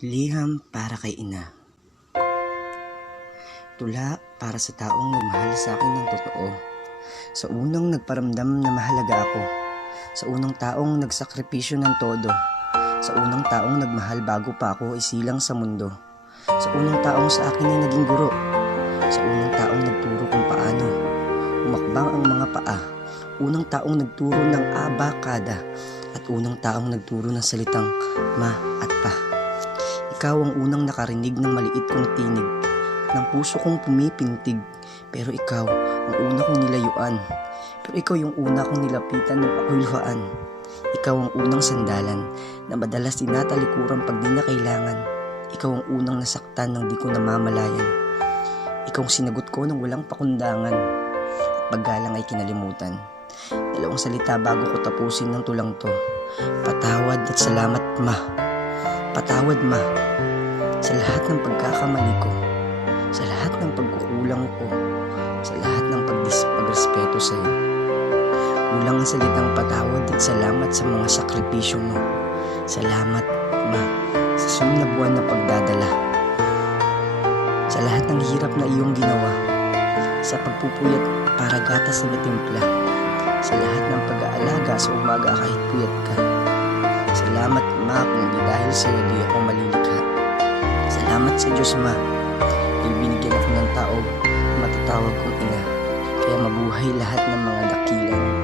Liham para kay ina. Tula para sa taong nagmahal sa akin ng totoo. Sa unang nagparamdam na mahalaga ako. Sa unang taong nagsakripisyo ng todo. Sa unang taong nagmahal bago pa ako isilang sa mundo. Sa unang taong sa akin ay naging guro. Sa unang taong nagturo kung paano. Umakbang ang mga paa. Unang taong nagturo ng abakada. At unang taong nagturo ng salitang ma. Ikaw ang unang nakarinig ng maliit kong tinig ng puso kong pumipintig. Pero ikaw ang una kong nilayuan. Pero ikaw yung una kong nilapitan ng ako'y luhaan. Ikaw ang unang sandalan na madalas tinatalikuran pag di na kailangan. Ikaw ang unang nasaktan ng di ko namamalayan. Ikaw ang sinagot ko ng walang pakundangan. At paggalang ay kinalimutan. Dalawang salita bago ko tapusin ng tulang to. Patawad at salamat ma. Patawad ma. Sa lahat ng pagkakamali ko. Sa lahat ng pagkukulang ko. Sa lahat ng pagrespeto sa iyo. Kulang ang salitang patawad at salamat sa mga sakripisyo mo. Salamat, ma, sa siyam na buwan na pagdadala. Sa lahat ng hirap na iyong ginawa. Sa pagpupuyat para gatas na timpla. Sa lahat ng pag-aalaga sa umaga kahit puyat ka. Kung di ako malilikha. Salamat sa Diyos, ma. Dahil binigyan ako ng tao matatawag kong ina. Kaya mabuhay lahat ng mga dakilang